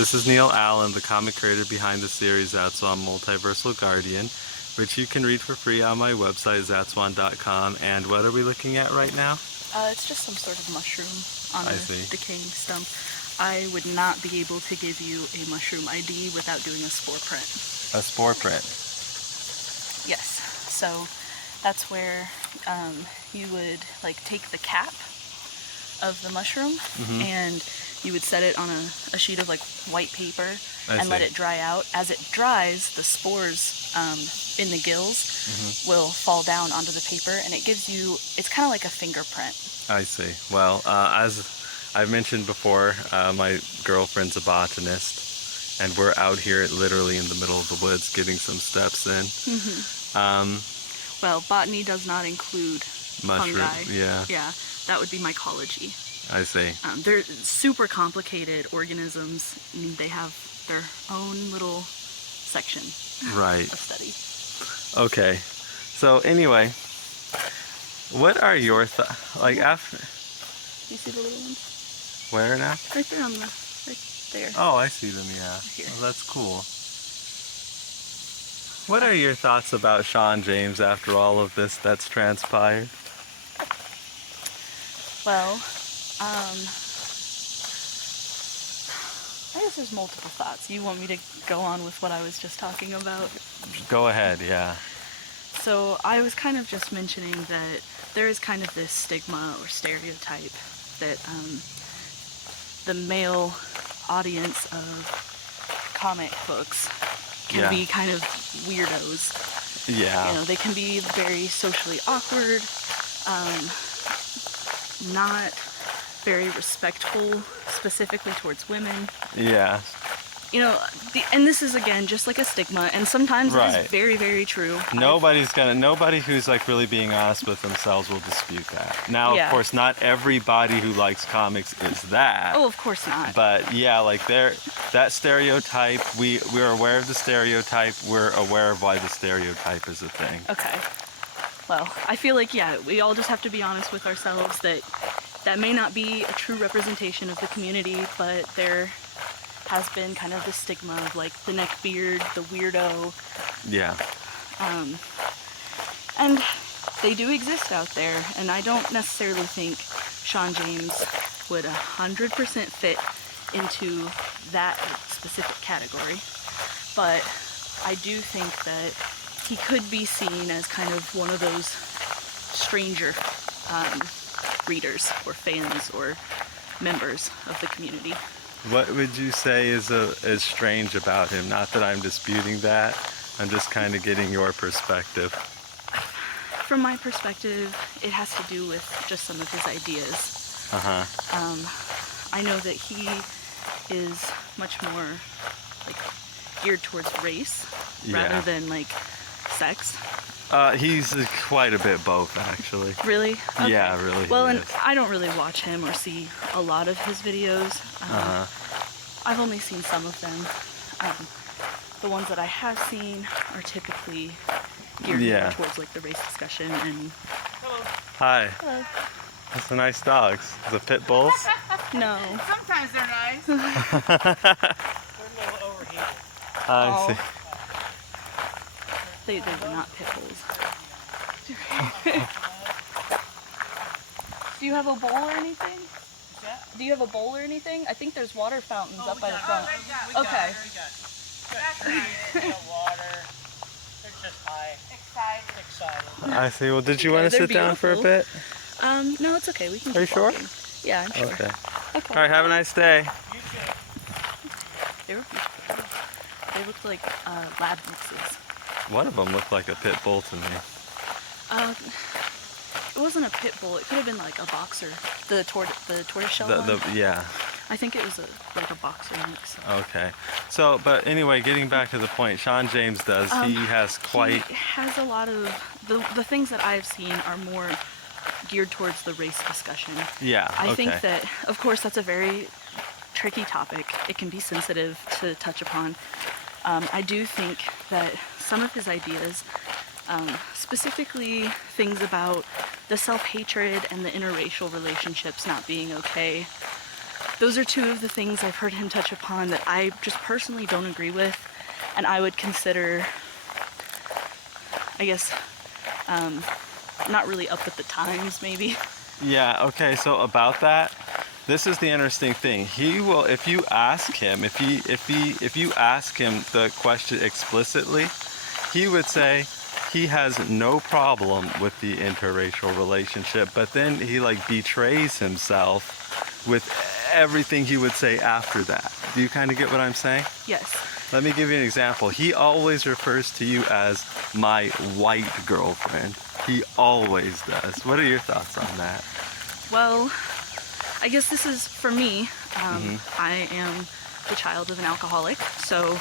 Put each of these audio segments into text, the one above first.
This is Neil Allen, the comic creator behind the series Zatswan Multiversal Guardian, which you can read for free on my website, Zatswan.com. And what are we looking at right now? It's just some sort of mushroom on a decaying stump. I would not be able to give you a mushroom ID without doing a spore print. A spore print? Yes. So that's where you would take the cap of the mushroom and you would set it on a sheet of white paper and let it dry out. As it dries, the spores in the gills will fall down onto the paper, and it gives you, it's kind of like a fingerprint. I see. Well, as I've mentioned before, my girlfriend's a botanist, and we're out here literally in the middle of the woods getting some steps in. Well, botany does not include mushroom, fungi. Yeah, that would be mycology. I see. They're super complicated organisms, and they have their own little section of study. Okay, so anyway, what are your thoughts? After you see the little ones? Where now? Right there on the, right there. Oh, I see them. Yeah. Here. Oh, that's cool. What are your thoughts about Sean James after all of this that's transpired? Well, I guess there's multiple thoughts. You want me to go on with what I was just talking about? Go ahead, yeah. So I was kind of just mentioning that there is kind of this stigma or stereotype that the male audience of comic books can be kind of weirdos. Yeah. You know, they can be very socially awkward, not very respectful, specifically towards women. Yeah. You know, and this is again just like a stigma, and sometimes it is very, very true. Nobody who's really being honest with themselves will dispute that. Now, of course, not everybody who likes comics is that. Oh, of course not. But yeah, that stereotype, we're aware of the stereotype. We're aware of why the stereotype is a thing. Okay. Well, I feel like, we all just have to be honest with ourselves that may not be a true representation of the community, but there has been kind of the stigma of the neckbeard, the weirdo. Yeah. And they do exist out there, and I don't necessarily think Sean James would 100% fit into that specific category, but I do think that he could be seen as kind of one of those stranger readers or fans or members of the community. What would you say is strange about him? Not that I'm disputing that. I'm just kind of getting your perspective. From my perspective, it has to do with just some of his ideas. I know that he is much more geared towards race rather than sex. He's quite a bit both, actually. Really? Okay. Yeah, really. Well, and I don't really watch him or see a lot of his videos. I've only seen some of them. The ones that I have seen are typically geared more towards the race discussion and. Hello. Hi. Hello. Those are nice dogs. The pit bulls? No. Sometimes they're nice. They're a little overheated. I see. They were not pit bulls. Do you have a bowl or anything? Do you have a bowl or anything? I think there's water fountains up by the front. Okay. Water. They're just high. Excited. I see. Well, did you want to sit down for a bit? No, it's okay. We can keep Are you sure? walking. Yeah, I'm sure. Okay. Okay. All right, have a nice day. You too. They were beautiful. They looked like lab mixes. One of them looked like a pit bull to me. It wasn't a pit bull. It could have been a boxer. The tortoiseshell one. Yeah. I think it was a boxer mix. Okay. So, but anyway, getting back to the point, Sean James does. He has quite. He has a lot of the things that I've seen are more geared towards the race discussion. Yeah. I think that, of course, that's a very tricky topic. It can be sensitive to touch upon. I do think that some of his ideas, specifically things about the self-hatred and the interracial relationships not being okay, those are two of the things I've heard him touch upon that I just personally don't agree with, and I would consider, I guess, not really up with the times, maybe. Yeah, okay, so about that, this is the interesting thing. He will, if you ask him, if you ask him the question explicitly, he would say he has no problem with the interracial relationship, but then he like betrays himself with everything he would say after that. Do you kind of get what I'm saying? Yes. Let me give you an example. He always refers to you as my white girlfriend. He always does. What are your thoughts on that? Well, I guess this is, for me, I am the child of an alcoholic, so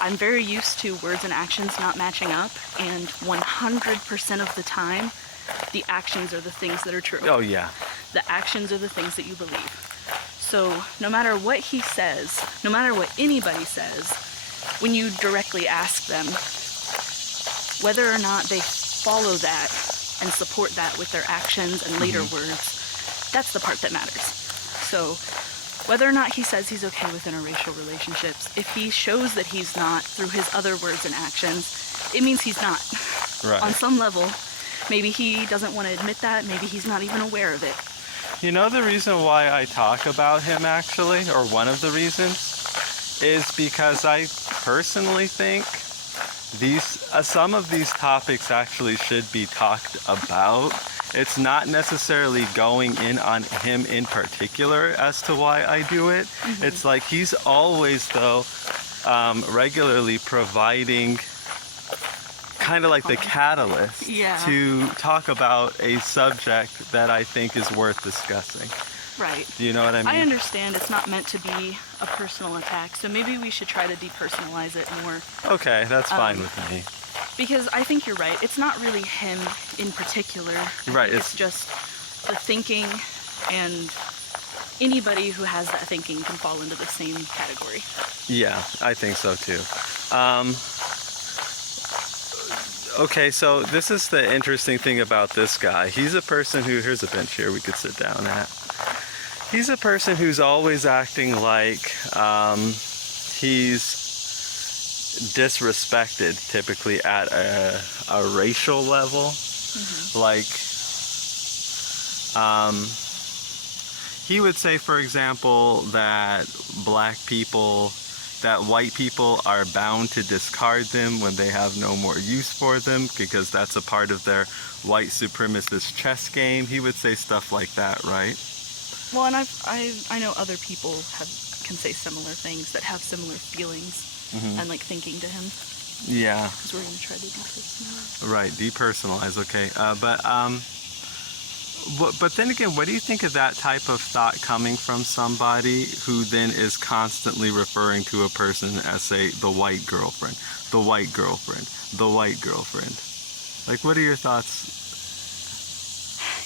I'm very used to words and actions not matching up, and 100% of the time, the actions are the things that are true. Oh, yeah. The actions are the things that you believe. So no matter what he says, no matter what anybody says, when you directly ask them whether or not they follow that and support that with their actions and later words, that's the part that matters. So whether or not he says he's okay with interracial relationships, if he shows that he's not through his other words and actions, it means he's not. Right. On some level, maybe he doesn't want to admit that, maybe he's not even aware of it. You know the reason why I talk about him actually, or one of the reasons, is because I personally think some of these topics actually should be talked about. It's not necessarily going in on him in particular as to why I do it. It's like he's always, though, regularly providing kind of like the catalyst to talk about a subject that I think is worth discussing. Right. Do you know what I mean? I understand it's not meant to be a personal attack, so maybe we should try to depersonalize it more. Okay, that's fine with me. Because I think you're right. It's not really him in particular. Right. It's just the thinking, and anybody who has that thinking can fall into the same category. Yeah, I think so too. Okay, so this is the interesting thing about this guy. He's a person who, here's a bench here we could sit down at. He's a person who's always acting like he's disrespected, typically at a racial level. Like, he would say, for example, that that white people are bound to discard them when they have no more use for them because that's a part of their white supremacist chess game. He would say stuff like that, right? Well, and I know other people can say similar things that have similar feelings and like thinking to him. Yeah. Because we're going to try to depersonalize. Right, depersonalize, okay. But then again, what do you think of that type of thought coming from somebody who then is constantly referring to a person as, say, the white girlfriend, the white girlfriend, the white girlfriend? Like, what are your thoughts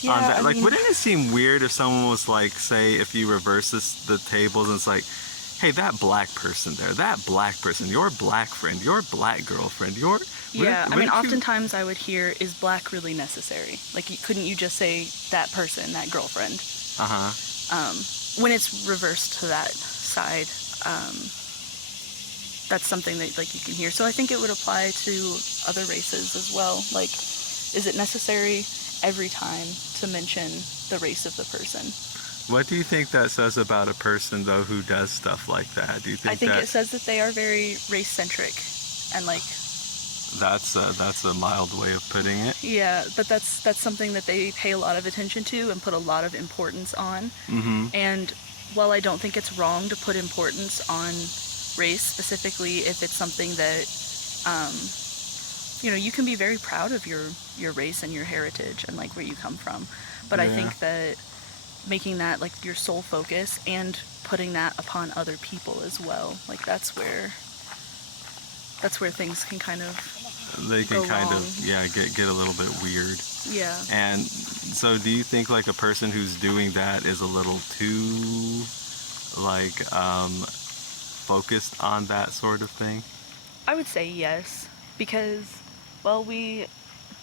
on that? Like, wouldn't it seem weird if someone was like, say, if you reverse the tables and it's like, hey, that black person there, that black person, your black friend, your black girlfriend, your... Yeah, I mean, oftentimes I would hear, is black really necessary? Like, couldn't you just say that person, that girlfriend? When it's reversed to that side, that's something that, like, you can hear. So I think it would apply to other races as well. Like, is it necessary every time to mention the race of the person? What do you think that says about a person, though, who does stuff like that? Do you think I think it says that they are very race-centric and, like... That's a mild way of putting it. Yeah, but that's something that they pay a lot of attention to and put a lot of importance on. And while I don't think it's wrong to put importance on race, specifically if it's something that, you know, you can be very proud of your race and your heritage and like where you come from. But I think that making that like your sole focus and putting that upon other people as well, like that's where things can kind of get a little bit weird. Yeah. And so do you think like a person who's doing that is a little too like focused on that sort of thing? I would say yes, because well, we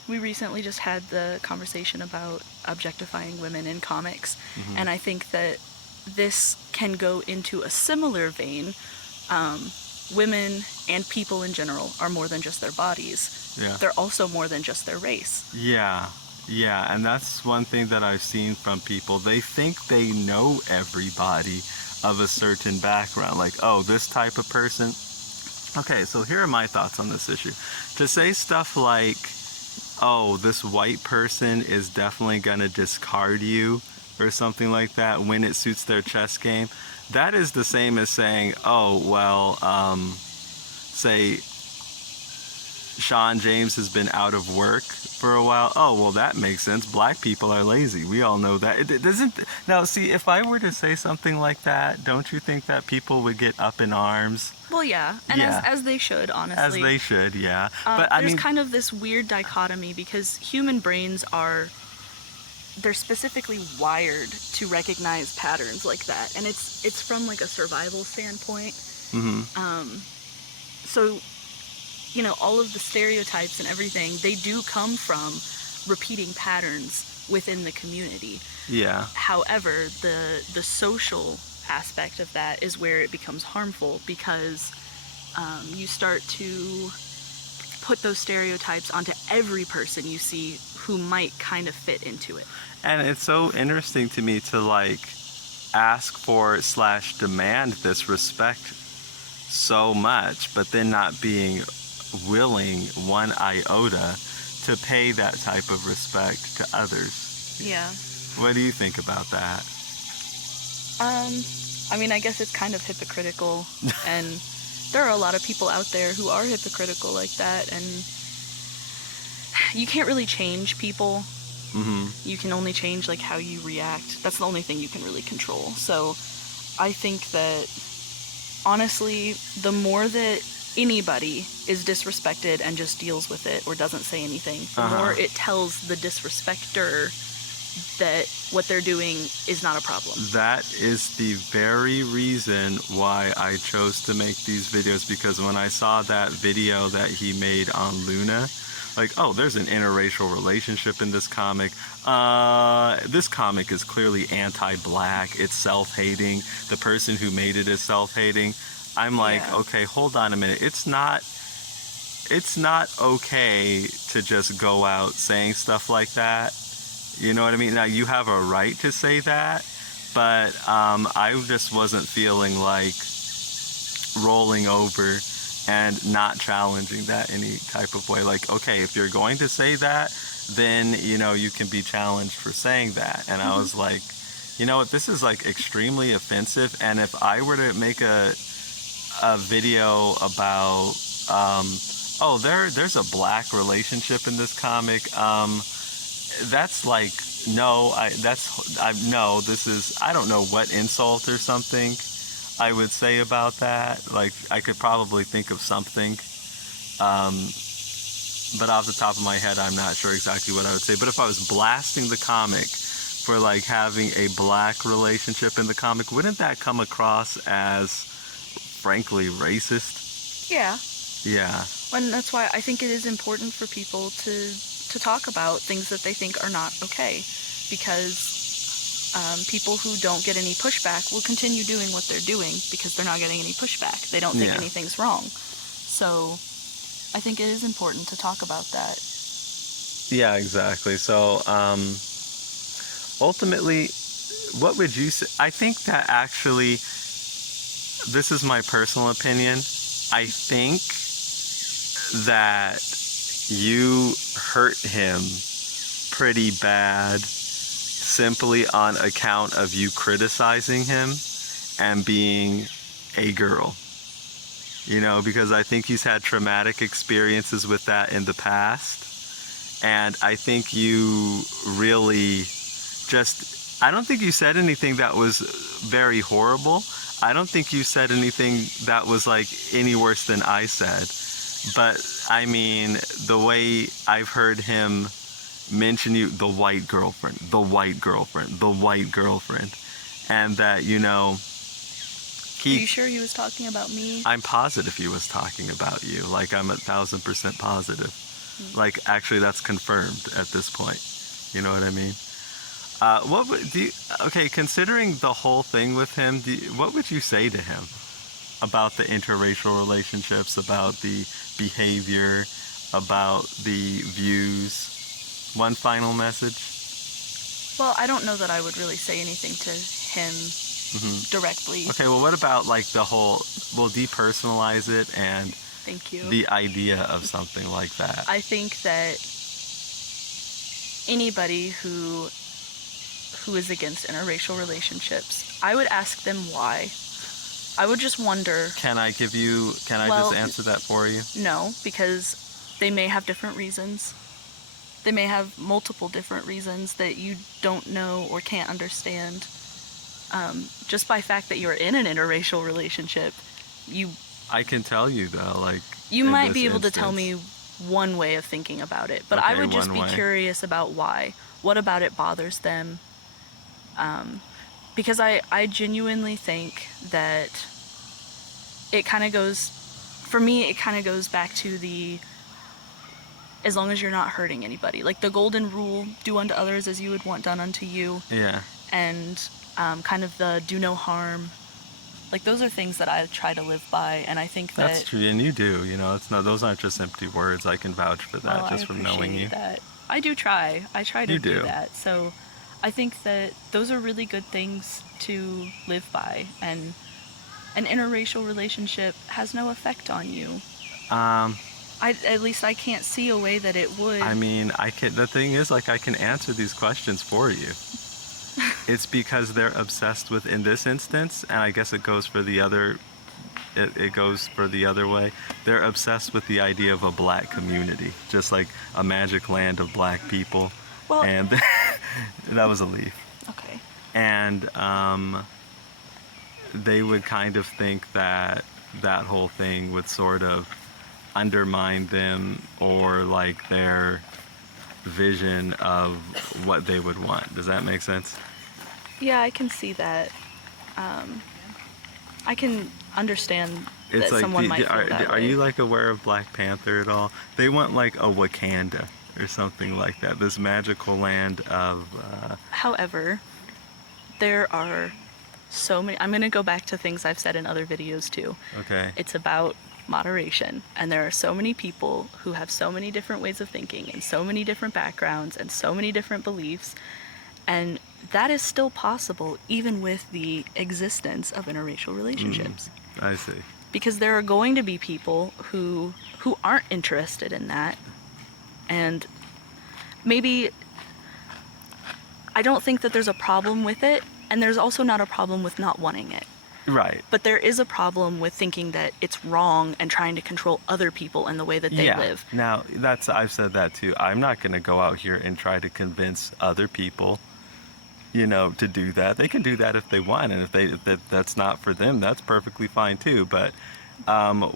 recently just had the conversation about objectifying women in comics, and I think that this can go into a similar vein. Women and people in general are more than just their bodies. Yeah. They're also more than just their race. Yeah. Yeah, and that's one thing that I've seen from people. They think they know everybody of a certain background. Like, oh, this type of person. Okay, so here are my thoughts on this issue. To say stuff like, oh, this white person is definitely going to discard you or something like that when it suits their chess game, that is the same as saying, oh, well, say Sean James has been out of work for a while. Oh, well, that makes sense. Black people are lazy. We all know that. It doesn't. Now, see, if I were to say something like that, don't you think that people would get up in arms? Well, yeah, and Yeah. as they should, honestly. As they should, yeah. But I there's mean, kind of this weird dichotomy because human brains they're specifically wired to recognize patterns like that, and it's from like a survival standpoint. So, you know, all of the stereotypes and everything, they do come from repeating patterns within the community. yeah. However, the social aspect of that is where it becomes harmful because you start to put those stereotypes onto every person you see who might kind of fit into it. And it's so interesting to me to like ask for / demand this respect so much, but then not being willing one iota to pay that type of respect to others. Yeah. What do you think about that? I mean, I guess it's kind of hypocritical, and there are a lot of people out there who are hypocritical like that, and you can't really change people. You can only change like how you react. That's the only thing you can really control. So I think that honestly, the more that anybody is disrespected and just deals with it or doesn't say anything, the more it tells the disrespecter that what they're doing is not a problem. That is the very reason why I chose to make these videos, because when I saw that video that he made on Luna, like, oh, there's an interracial relationship in this comic. This comic is clearly anti-black. It's self-hating. The person who made it is self-hating. I'm like, okay, hold on a minute. It's not okay to just go out saying stuff like that. You know what I mean? Now, you have a right to say that, but I just wasn't feeling like rolling over and not challenging that any type of way. Like, okay, if you're going to say that, then, you know, you can be challenged for saying that. And I was like, you know what, this is like extremely offensive. And if I were to make a video about, oh, there's a black relationship in this comic, that's like, no, I don't know what insult or something I would say about that. Like, I could probably think of something, but off the top of my head, I'm not sure exactly what I would say. But if I was blasting the comic for like having a black relationship in the comic, wouldn't that come across as frankly racist? Yeah. Yeah. And that's why I think it is important for people to talk about things that they think are not okay, because people who don't get any pushback will continue doing what they're doing because they're not getting any pushback. They don't think anything's wrong. So I think it is important to talk about that. Yeah, exactly. So ultimately, what would you say? I think that actually, this is my personal opinion, I think that you hurt him pretty bad simply on account of you criticizing him and being a girl. You know, because I think he's had traumatic experiences with that in the past. And I think you really just, I don't think you said anything that was very horrible. I don't think you said anything that was like any worse than I said. But I mean, the way I've heard him mention you, the white girlfriend, the white girlfriend, the white girlfriend, and that, you know, Are you sure he was talking about me? I'm positive he was talking about you. Like, I'm 1,000% positive. Like, actually, that's confirmed at this point. You know what I mean? What would do? Okay, considering the whole thing with him, what would you say to him about the interracial relationships, about the behavior, about the views? One final message. Well, I don't know that I would really say anything to him directly. Okay, well, what about like the whole? We'll depersonalize it and Thank you. the idea of something like that. I think that anybody who is against interracial relationships, I would ask them why. I would just wonder. Can I just answer that for you? No, because they may have different reasons. They may have multiple different reasons that you don't know or can't understand. Just by fact that you're in an interracial relationship, I can tell you though, like you in might this be able to instance. tell me one way of thinking about it, but Okay, I would just one be way. curious about why. What about it bothers them? Because I genuinely think that it kind of goes, for me, it kind of goes back to as long as you're not hurting anybody. Like the golden rule, do unto others as you would want done unto you. Yeah. And kind of the do no harm. Like those are things that I try to live by, and I think That's that... true, and you do. You know, those aren't just empty words. I can vouch for that Well, just from knowing you. That. I do try. I try to You do do. that. So I think that those are really good things to live by, and an interracial relationship has no effect on you. At least I can't see a way that it would. I mean, the thing is, like, I can answer these questions for you. It's because they're obsessed with, in this instance, and I guess it goes for the other. It goes for the other way. They're obsessed with the idea of a black community, just like a magic land of black people. Well, and that was a leaf. Okay. And they would kind of think that that whole thing would sort of undermine them, or like their vision of what they would want. Does that make sense? Yeah, I can see that. I can understand that Like someone might feel that are way. you like aware of Black Panther at all? They want like a Wakanda or something like that. This magical land of. However, there are so many. I'm going to go back to things I've said in other videos too. Okay. It's about moderation, and there are so many people who have so many different ways of thinking and so many different backgrounds and so many different beliefs, and that is still possible even with the existence of interracial relationships. I see. Because there are going to be people who aren't interested in that, and maybe I don't think that there's a problem with it, and there's also not a problem with not wanting it. Right. But there is a problem with thinking that it's wrong and trying to control other people and the way that they live. Now, I've said that too. I'm not going to go out here and try to convince other people, to do that. They can do that if they want, and if that's not for them, that's perfectly fine too. But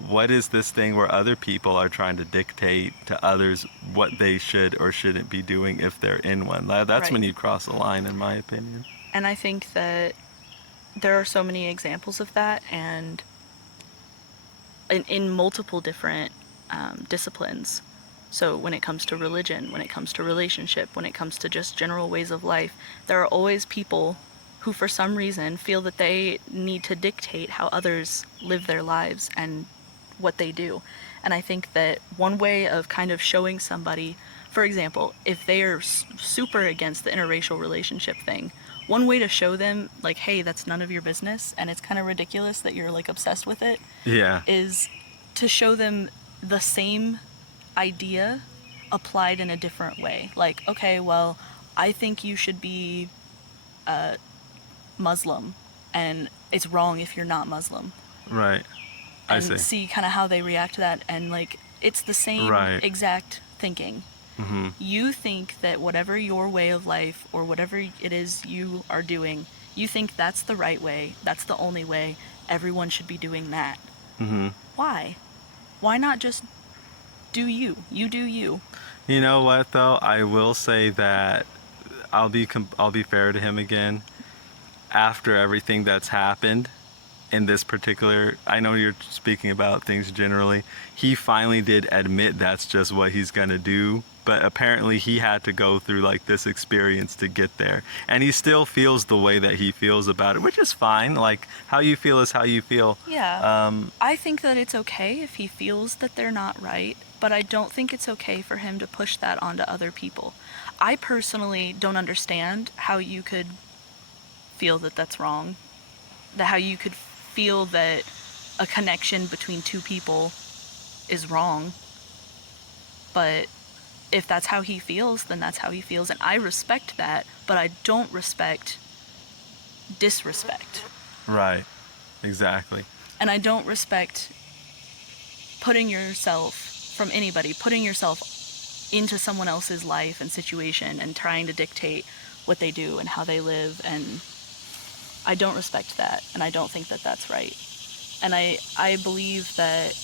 what is this thing where other people are trying to dictate to others what they should or shouldn't be doing if they're in one? That's when you cross the line, in my opinion. And I think that there are so many examples of that, and in multiple different disciplines. So when it comes to religion, when it comes to relationship, when it comes to just general ways of life, there are always people who for some reason feel that they need to dictate how others live their lives and what they do. And I think that one way of kind of showing somebody, for example, if they are super against the interracial relationship thing, one way to show them, like, hey, that's none of your business, and it's kind of ridiculous that you're, like, obsessed with it, is to show them the same idea applied in a different way. Like, okay, well, I think you should be Muslim, and it's wrong if you're not Muslim. Right. I see. And see kind of how they react to that, and, like, it's the same exact thinking. Mm-hmm. You think that whatever your way of life or whatever it is you are doing, you think that's the right way, that's the only way, everyone should be doing that. Mm-hmm. Why? Why not just do you? You do you. You know what, though? I will say that I'll be fair to him again. After everything that's happened, in this particular, I know you're speaking about things generally, he finally did admit that's just what he's gonna do, but apparently he had to go through like this experience to get there, and he still feels the way that he feels about it, which is fine. Like, how you feel is how you feel. Yeah. I think that it's okay if he feels that they're not right, but I don't think it's okay for him to push that onto other people. I personally don't understand how you could feel that that's wrong, that how you could feel that a connection between two people is wrong. But if that's how he feels, then that's how he feels, and I respect that, but I don't respect disrespect. Right, exactly. And I don't respect putting yourself, from anybody, putting yourself into someone else's life and situation and trying to dictate what they do and how they live, and I don't respect that, and I don't think that that's right. And I believe that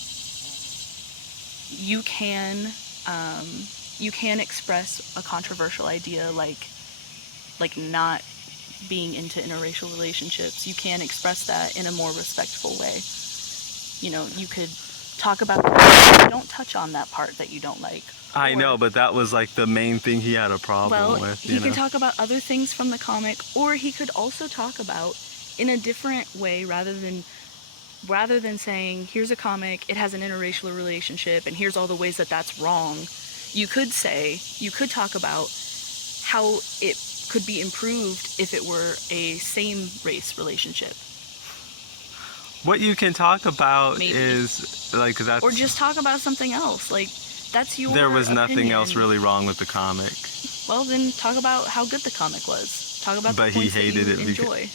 you can express a controversial idea like not being into interracial relationships. You can express that in a more respectful way. You know, you could talk about, don't touch on that part that you don't like. I know, but that was like the main thing he had a problem with. He can talk about other things from the comic, or he could also talk about in a different way, rather than saying, here's a comic, it has an interracial relationship, and here's all the ways that that's wrong. You could talk about how it could be improved if it were a same race relationship. What you can talk about Maybe. is like that's. Or just talk about something else. Like, that's your There was nothing opinion. else really wrong with the comic. Well, then talk about how good the comic was. Talk about But the he points hated that you it enjoy.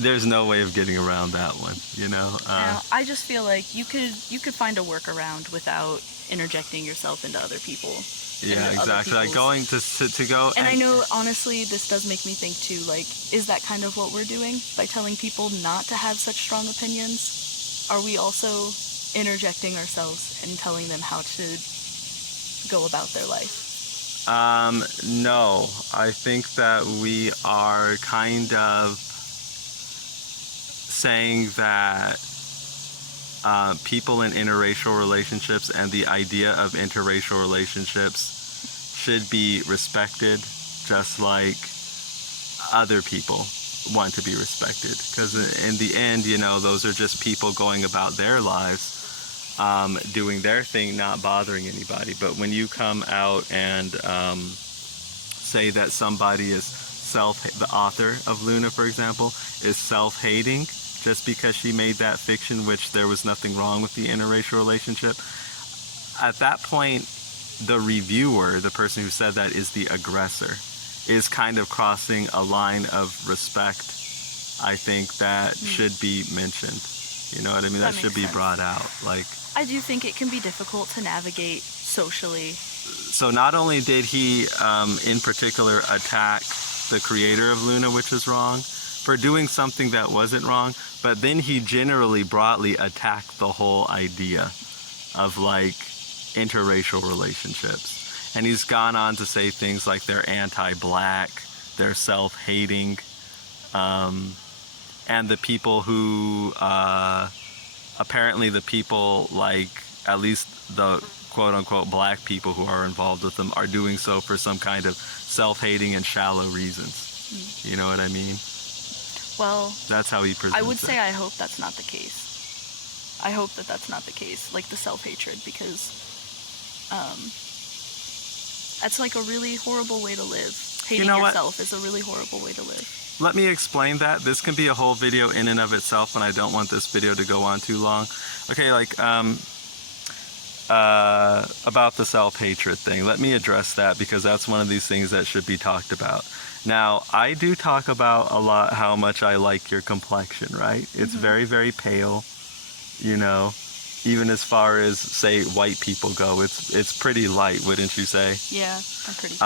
There's no way of getting around that one, you know. Now, I just feel like you could find a workaround without interjecting yourself into other people. Yeah, into other exactly. Like people's- going to go. And I know, honestly, this does make me think too, like, is that kind of what we're doing? By telling people not to have such strong opinions? Are we also interjecting ourselves and telling them how to go about their life? No, I think that we are kind of saying that people in interracial relationships and the idea of interracial relationships should be respected just like other people want to be respected. Because in the end, you know, those are just people going about their lives, doing their thing, not bothering anybody. But when you come out and say that somebody is the author of Luna, for example, is self-hating just because she made that fiction, which there was nothing wrong with the interracial relationship, at that point, the reviewer, the person who said that, is the aggressor, is kind of crossing a line of respect, I think, that should be mentioned. You know what I mean? That should be brought out. Like, I do think it can be difficult to navigate socially. So not only did he, in particular, attack the creator of Luna, which is wrong, for doing something that wasn't wrong, but then he generally broadly attacked the whole idea of like interracial relationships. And he's gone on to say things like they're anti-black, they're self-hating, and the people who, apparently the people like, at least the quote-unquote black people who are involved with them are doing so for some kind of self-hating and shallow reasons. You know what I mean? Well, that's how he presents I would it. say I hope that's not the case. I hope that that's not the case, like the self-hatred, because that's like a really horrible way to live. Hating yourself is a really horrible way to live. Let me explain that. This can be a whole video in and of itself, and I don't want this video to go on too long. Okay, like, about the self-hatred thing. Let me address that, because that's one of these things that should be talked about. Now, I do talk about a lot how much I like your complexion, right? It's very, very pale, you know, even as far as, say, white people go. It's pretty light, wouldn't you say? Yeah, I'm pretty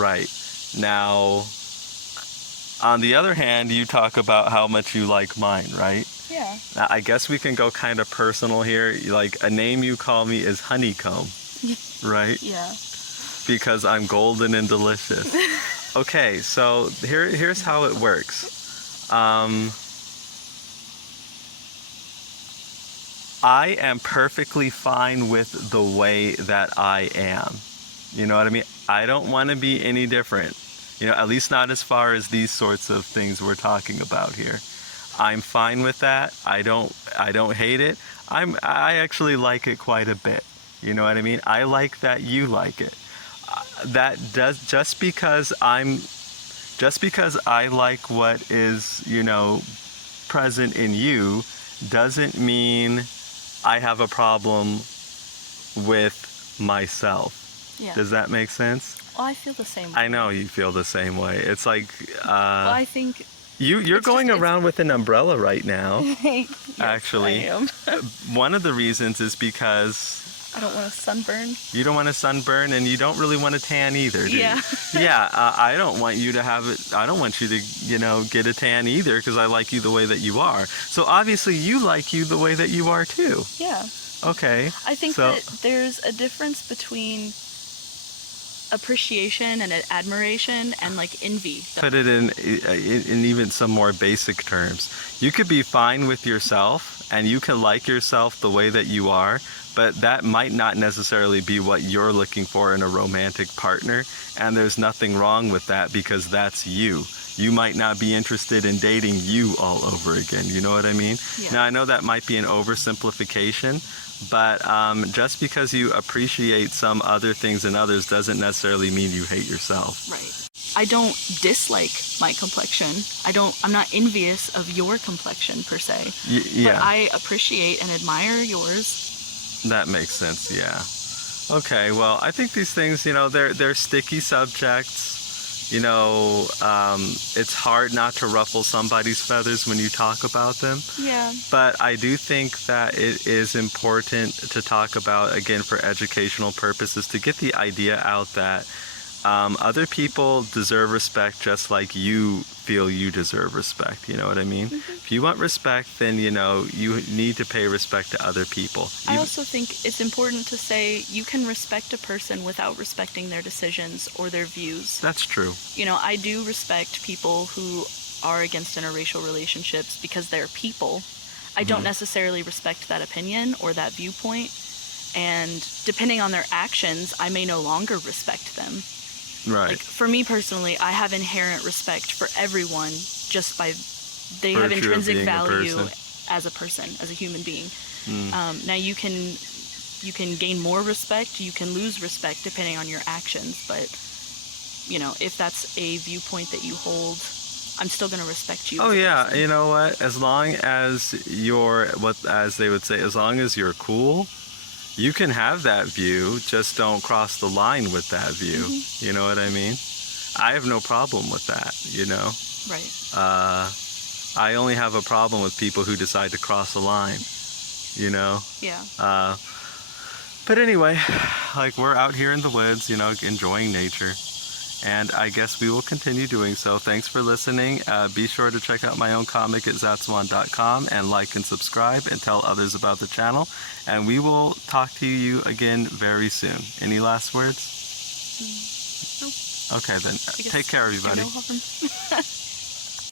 Right. Now, on the other hand, you talk about how much you like mine, right? Yeah. Now, I guess we can go kind of personal here. Like, a name you call me is Honeycomb, right? Yeah. Because I'm golden and delicious. Okay, so here's how it works. I am perfectly fine with the way that I am. You know what I mean? I don't want to be any different. You know, at least not as far as these sorts of things we're talking about here. I'm fine with that. I don't hate it. I actually like it quite a bit. You know what I mean? I like that you like it. That does just because I like what is, you know, present in you doesn't mean I have a problem with myself. Yeah. Does that make sense? Well, I feel the same way. I know you feel the same way. It's like Well, I think you're it's going just- around with an umbrella right now. Yes, Actually, I am. one of the reasons is because I don't want to sunburn. you don't want to sunburn and you don't really want to tan either, do you? Yeah. Yeah, I don't want you to have it. I don't want you to, you know, get a tan either because I like you the way that you are. So obviously you like you the way that you are too. Yeah. Okay. I think so, that there's a difference between appreciation and admiration and like envy. put it in even some more basic terms. You could be fine with yourself and you can like yourself the way that you are, but that might not necessarily be what you're looking for in a romantic partner, and there's nothing wrong with that because that's you. You might not be interested in dating you all over again. You know what I mean? Yeah. Now I know that might be an oversimplification, but just because you appreciate some other things in others doesn't necessarily mean you hate yourself. Right. I don't dislike my complexion. I'm not envious of your complexion per se. Yeah. But I appreciate and admire yours. That makes sense, yeah. Okay, well, I think these things, you know, they're sticky subjects. You know, it's hard not to ruffle somebody's feathers when you talk about them. Yeah. But I do think that it is important to talk about, again, for educational purposes, to get the idea out that other people deserve respect just like you feel you deserve respect. You know what I mean? Mm-hmm. If you want respect, then, you know, you need to pay respect to other people. I also think it's important to say you can respect a person without respecting their decisions or their views. That's true. You know, I do respect people who are against interracial relationships because they're people. I don't necessarily respect that opinion or that viewpoint, and depending on their actions, I may no longer respect them. Right. Like, for me personally, I have inherent respect for everyone just by they have Virtue of intrinsic being a value person. as a person, as a human being. Now you can gain more respect, you can lose respect depending on your actions, but you know, if that's a viewpoint that you hold, I'm still going to respect you. Oh as a yeah, person. you know what? As long as you're as they would say, as long as you're cool, you can have that view. Just don't cross the line with that view. You know what I mean? I have no problem with that. You know. Right. I only have a problem with people who decide to cross a line. You know. Yeah. But anyway, like, we're out here in the woods, you know, enjoying nature. And I guess we will continue doing so. Thanks for listening. Be sure to check out my own comic at Zatswan.com and like and subscribe and tell others about the channel. And we will talk to you again very soon. Any last words? Nope. Okay, then. I guess Take care, everybody. you know,